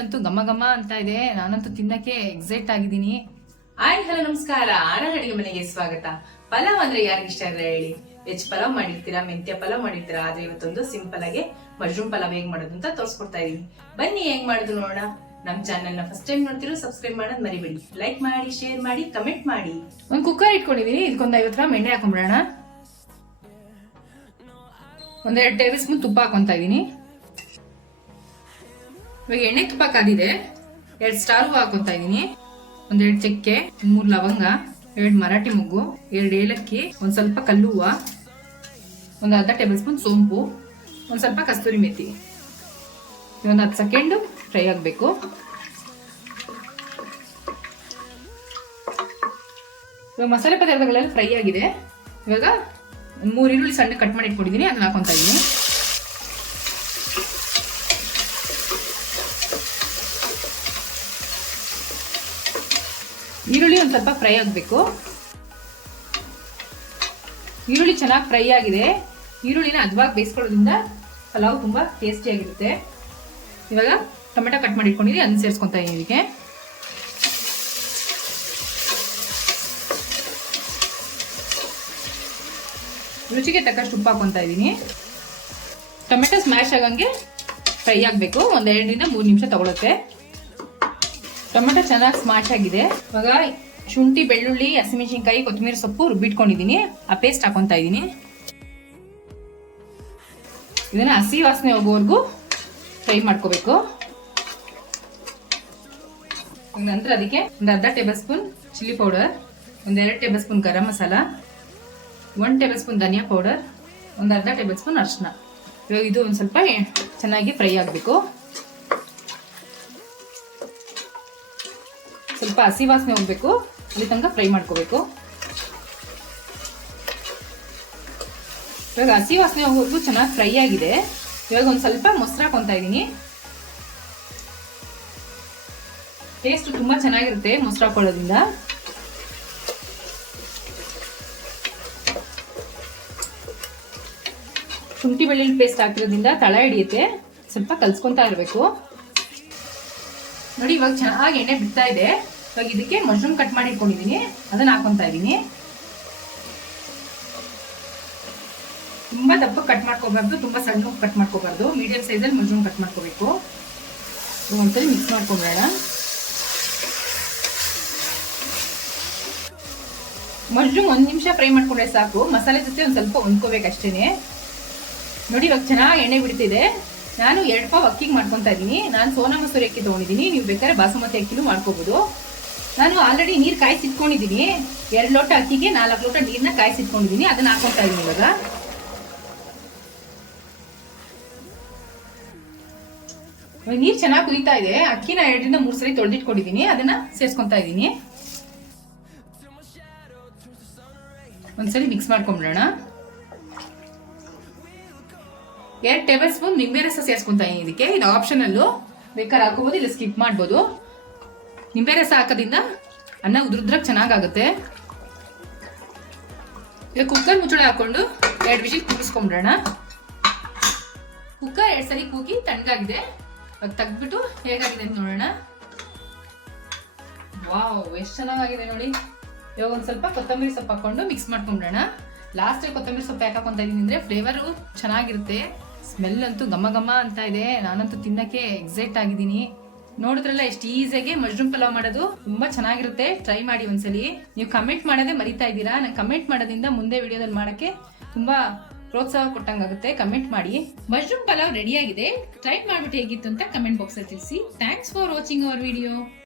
ಅಂತೂ ಘಮ ಘಮ ಅಂತ ಇದೆ. ನಾನಂತೂ ತಿನ್ನಕ್ಕೆ ಎಕ್ಸೈಟ್ ಆಗಿದ್ದೀನಿ. ಹಾಯ್ ಹಲೋ ನಮಸ್ಕಾರ, ಆನಂದ್ ಅಡಿಗೆ ಮನೆಗೆ ಸ್ವಾಗತ. ಪಲಾವ್ ಅಂದ್ರೆ ಯಾರಿಗೆ ಇಷ್ಟ ಇಲ್ಲ ಹೇಳಿ? ವೆಜ್ ಪಲಾವ್ ಮಾಡಿರ್ತೀರಾ, ಮೆಂತ್ಯ ಪಲಾವ್ ಮಾಡಿರ್ತೀರಾ. ಆದ್ರೆ ಇವತ್ತೊಂದು ಸಿಂಪಲ್ ಆಗಿ ಮಶ್ರೂಮ್ ಪಲಾವ್ ಹೇಗ್ ಮಾಡೋದು ಅಂತ ತೋರಿಸ್ಕೊಡ್ತಾ ಇದೀನಿ. ಬನ್ನಿ ಹೇಗ್ ಮಾಡೋದು ನೋಡೋಣ. ನಮ್ ಚಾನೆಲ್ ನ ಫಸ್ಟ್ ಟೈಮ್ ನೋಡ್ತಿರೋ ಸಬ್ಸ್ಕ್ರೈಬ್ ಮಾಡೋದ್ ಮರಿಬೇಡಿ. ಲೈಕ್ ಮಾಡಿ, ಶೇರ್ ಮಾಡಿ, ಕಮೆಂಟ್ ಮಾಡಿ. ಒಂದ್ ಕುಕ್ಕರ್ ಇಟ್ಕೊಂಡಿದೀನಿ. ಇದಕ್ಕೊಂದು 50 ಗ್ರಾಮ್ ಎಣ್ಣೆ ಹಾಕೊಂಡ್ಬಿಡೋಣ. ಒಂದೆರಡು ಟೇಬಲ್ ಸ್ಪೂನ್ ತುಪ್ಪ ಹಾಕೊಂತ ಇದೀನಿ. ಇವಾಗ ಎಣ್ಣೆ ತುಪ್ಪ ಕಾದಿದೆ. 2 ಸ್ಟಾರ್ ಹೂವು ಹಾಕೊಂತ ಇದೀನಿ. 1 ಚಕ್ಕೆ, 3 ಲವಂಗ, 2 ಮರಾಠಿ ಮೊಗ್ಗು, 2 ಏಲಕ್ಕಿ, ಒಂದ್ ಸ್ವಲ್ಪ ಕಲ್ಲು ಹೂವು, ಒಂದು ಅರ್ಧ ಟೇಬಲ್ ಸ್ಪೂನ್ ಸೋಂಪು, ಒಂದ್ ಸ್ವಲ್ಪ ಕಸ್ತೂರಿ ಮೆಥಿ. ಒಂದು 10 ಸೆಕೆಂಡ್ ಫ್ರೈ ಆಗಬೇಕು. ಇವಾಗ ಮಸಾಲೆ ಪದಾರ್ಥಗಳೆಲ್ಲ ಫ್ರೈ ಆಗಿದೆ. ಇವಾಗ 3 ಈರುಳ್ಳಿ ಸಣ್ಣ ಕಟ್ ಮಾಡಿ ಇಟ್ಕೊಂಡಿದ್ದೀನಿ, ಅದನ್ನ ಹಾಕೊಂತ ಇದೀನಿ. ಈರುಳ್ಳಿ ಒಂದ್ ಸ್ವಲ್ಪ ಫ್ರೈ ಆಗಬೇಕು. ಈರುಳ್ಳಿ ಚೆನ್ನಾಗಿ ಫ್ರೈ ಆಗಿದೆ. ಈರುಳ್ಳಿನ ಹದವಾಗಿ ಬೇಯಿಸ್ಕೊಳ್ಳೋದ್ರಿಂದ ಪಲಾವ್ ತುಂಬಾ ಟೇಸ್ಟಿ ಆಗಿರುತ್ತೆ. ಇವಾಗ ಟೊಮೆಟೊ ಕಟ್ ಮಾಡಿ ಇಟ್ಕೊಂಡಿದ್ದೀನಿ, ಅದನ್ನ ಸೇರಿಸ್ಕೊಂತ ಇದೀನಿ. ಇದಕ್ಕೆ ರುಚಿಗೆ ತಕ್ಕಷ್ಟು ಉಪ್ಪು ಹಾಕೊಂತ ಇದ್ದೀನಿ. ಟೊಮೆಟೊ ಸ್ಮ್ಯಾಶ್ ಆಗಂಗೆ ಫ್ರೈ ಆಗಬೇಕು. 1 2 3 ನಿಮಿಷ ತಗೊಳುತ್ತೆ. ಟೊಮೆಟೊ ಚೆನ್ನಾಗಿ ಸ್ಮ್ಯಾಶ್ ಆಗಿದೆ. ಇವಾಗ ಶುಂಠಿ, ಬೆಳ್ಳುಳ್ಳಿ, ಹಸಿಮೆಣಸಿನಕಾಯಿ, ಕೊತ್ತಂಬರಿ ಸೊಪ್ಪು ರುಬ್ಬಿಟ್ಕೊಂಡಿದ್ದೀನಿ, ಆ ಪೇಸ್ಟ್ ಹಾಕೊಂತ ಇದ್ದೀನಿ. ಇದನ್ನ ಹಸಿ ವಾಸನೆ ಹೋಗೋವರೆಗೂ ಫ್ರೈ ಮಾಡ್ಕೋಬೇಕು. ನಂತರ ಅದಕ್ಕೆ ಒಂದು ಅರ್ಧ tablespoon chilli powder, 2 tablespoon garam masala, 1 tablespoon ಧನಿಯಾ ಪೌಡರ್, ಒಂದು ಅರ್ಧ ಟೇಬಲ್ ಸ್ಪೂನ್ ಅರಿಶಿನ. ಇವಾಗ ಇದು ಒಂದು ಸ್ವಲ್ಪ ಚೆನ್ನಾಗಿ ಫ್ರೈ ಆಗಬೇಕು. ಸ್ವಲ್ಪ ಹಸಿ ವಾಸನೆ ಹೋಗ್ಬೇಕು, ಇಲ್ಲಿ ತನಕ ಫ್ರೈ ಮಾಡ್ಕೋಬೇಕು. ಇವಾಗ ಹಸಿ ವಾಸನೆ ಹೋಗೋವರೆಗೂ ಚೆನ್ನಾಗಿ ಫ್ರೈ ಆಗಿದೆ. ಇವಾಗ ಒಂದು ಸ್ವಲ್ಪ ಮೊಸರು ಹಾಕೊಂತ ಇದ್ದೀನಿ. ಟೇಸ್ಟ್ ತುಂಬಾ ಚೆನ್ನಾಗಿರುತ್ತೆ ಮೊಸರು ಹಾಕೊಳ್ಳೋದ್ರಿಂದ. ಶುಂಠಿ ಬೆಳ್ಳುಳ್ಳಿ ಪೇಸ್ಟ್ ಹಾಕಿರೋದ್ರಿಂದ ತಳ ಹಿಡಿಯುತ್ತೆ. ಸ್ವಲ್ಪ ಕಲ್ಸ್ಕೊಂತಾ ಇರಬೇಕು. ನೋಡಿ ಇವಾಗ ಚೆನ್ನಾಗಿ ಎಣ್ಣೆ ಬಿಡ್ತಾ ಇದೆ. ಇವಾಗ ಇದಕ್ಕೆ ಮಶ್ರೂಮ್ ಕಟ್ ಮಾಡಿ ಇಟ್ಕೊಂಡಿದ್ದೀನಿ, ಅದನ್ನ ಹಾಕೊಂತ ಇದ್ದೀನಿ. ತುಂಬಾ ದಪ್ಪ ಕಟ್ ಮಾಡ್ಕೋಬಾರ್ದು, ತುಂಬಾ ಸಣ್ಣ ಕಟ್ ಮಾಡ್ಕೋಬಾರ್ದು. ಮೀಡಿಯಂ ಸೈಜಲ್ಲಿ ಮಶ್ರೂಮ್ ಕಟ್ ಮಾಡ್ಕೋಬೇಕು. ಒಂದ್ಸರಿ ಮಿಕ್ಸ್ ಮಾಡ್ಕೊಂಡ್ಬೇಡ. ಮಶ್ರೂಮ್ 1 ನಿಮಿಷ ಫ್ರೈ ಮಾಡ್ಕೊಂಡ್ರೆ ಸಾಕು. ಮಸಾಲೆ ಜೊತೆ ಒಂದ್ ಸ್ವಲ್ಪ ಹೊಂದ್ಕೋಬೇಕು ಅಷ್ಟೇನೆ. ನೋಡಿ ಇವಾಗ ಚೆನ್ನಾಗಿ ಎಣ್ಣೆ ಬಿಡ್ತಿದೆ. ನಾನು 2 ಪಾವ್ ಅಕ್ಕಿಗೆ ಮಾಡ್ಕೊತ ಇದ್ದೀನಿ. ನಾನು ಸೋನಾ ಮಸೂರಿ ಅಕ್ಕಿ ತೊಗೊಂಡಿದ್ದೀನಿ. ನೀವು ಬೇಕಾದ್ರೆ ಬಾಸುಮತಿ ಅಕ್ಕಿನೂ ಮಾಡ್ಕೋಬಹುದು. ನಾನು ಆಲ್ರೆಡಿ ನೀರು ಕಾಯಿಸಿಟ್ಕೊಂಡಿದ್ದೀನಿ. 2 ಲೋಟ ಅಕ್ಕಿಗೆ 4 ಲೋಟ ನೀರನ್ನ ಕಾಯಿಸಿಟ್ಕೊಂಡಿದ್ದೀನಿ, ಅದನ್ನ ಹಾಕೊಂತ ಇದ್ದೀನಿ. ಇವಾಗ ನೀರು ಚೆನ್ನಾಗಿ ಕುದೀತಾ ಇದೆ. ಅಕ್ಕಿನ 2 ರಿಂದ 3 ಸರಿ ತೊಳೆದಿಟ್ಕೊಂಡಿದ್ದೀನಿ, ಅದನ್ನ ಸೇರಿಸ್ಕೊಂತ ಇದ್ದೀನಿ. ಒಂದ್ಸರಿ ಮಿಕ್ಸ್ ಮಾಡ್ಕೊಂಡ್ಬಿಡೋಣ. 2 ಟೇಬಲ್ ಸ್ಪೂನ್ ನಿಂಬೆ ರಸ ಸೇರಿಸ್ಕೊಂತ ಇದೀನಿ ಇದಕ್ಕೆ. ಇದು ಆಪ್ಷನಲ್ಲು, ಬೇಕಾದ್ರೆ ಹಾಕೋಬಹುದು, ಇಲ್ಲ ಸ್ಕಿಪ್ ಮಾಡ್ಬೋದು. ನಿಂಬೆ ರಸ ಹಾಕೋದ್ರಿಂದ ಅನ್ನ ಉದ್ರುದ್ರಾಗ ಚೆನ್ನಾಗಾಗುತ್ತೆ. ಈಗ ಕುಕ್ಕರ್ ಮುಚ್ಚಳ ಹಾಕೊಂಡು 2 ವಿಷಲ್ ಕೂಗಿಸ್ಕೊಂಡ್ಬಿಡೋಣ. ಕುಕ್ಕರ್ 2 ಸರಿ ಕೂಗಿ ತಣ್ಣಗಾಗಿದೆ. ಇವಾಗ ತೆಗ್ದ್ಬಿಟ್ಟು ಹೇಗಾಗಿದೆ ಅಂತ ನೋಡೋಣ. ವಾವ್, ಎಷ್ಟು ಚೆನ್ನಾಗಿದೆ ನೋಡಿ. ಇವಾಗ ಒಂದ್ ಸ್ವಲ್ಪ ಕೊತ್ತಂಬರಿ ಸೊಪ್ಪು ಹಾಕೊಂಡು ಮಿಕ್ಸ್ ಮಾಡ್ಕೊಂಡ್ಬಿಡೋಣ. ಲಾಸ್ಟ್ ಕೊತ್ತಂಬರಿ ಸೊಪ್ಪು ಯಾಕೆ ಹಾಕೊಂತ ಇದೀನಿ ಅಂದ್ರೆ ಫ್ಲೇವರು ಚೆನ್ನಾಗಿರುತ್ತೆ. ಸ್ಮೆಲ್ ಅಂತೂ ಘಮ ಘಮ ಅಂತ ಇದೆ. ನಾನಂತೂ ತಿನ್ನಕ್ಕೆ ಎಕ್ಸೈಟ್ ಆಗಿದ್ದೀನಿ. ನೋಡಿದ್ರಲ್ಲ ಎಷ್ಟು ಈಸಿಯಾಗಿ ಮಶ್ರೂಮ್ ಪಲಾವ್ ಮಾಡೋದು. ತುಂಬಾ ಚೆನ್ನಾಗಿರುತ್ತೆ, ಟ್ರೈ ಮಾಡಿ ಒಂದ್ಸಲಿ. ನೀವು ಕಮೆಂಟ್ ಮಾಡೋದೇ ಮರಿತಾ ಇದ್ದೀರಾ. ನಾನು ಕಮೆಂಟ್ ಮಾಡೋದ್ರಿಂದ ಮುಂದೆ ವಿಡಿಯೋದಲ್ಲಿ ಮಾಡಕ್ಕೆ ತುಂಬಾ ಪ್ರೋತ್ಸಾಹ ಕೊಟ್ಟಂಗಾಗುತ್ತೆ. ಕಮೆಂಟ್ ಮಾಡಿ. ಮಶ್ರೂಮ್ ಪಲಾವ್ ರೆಡಿ ಆಗಿದೆ. ಟ್ರೈ ಮಾಡ್ಬಿಟ್ಟು ಹೇಗಿತ್ತು ಅಂತ ಕಮೆಂಟ್ ಬಾಕ್ಸ್ ಅಲ್ಲಿ ತಿಳಿಸಿ. Thanks for watching our video.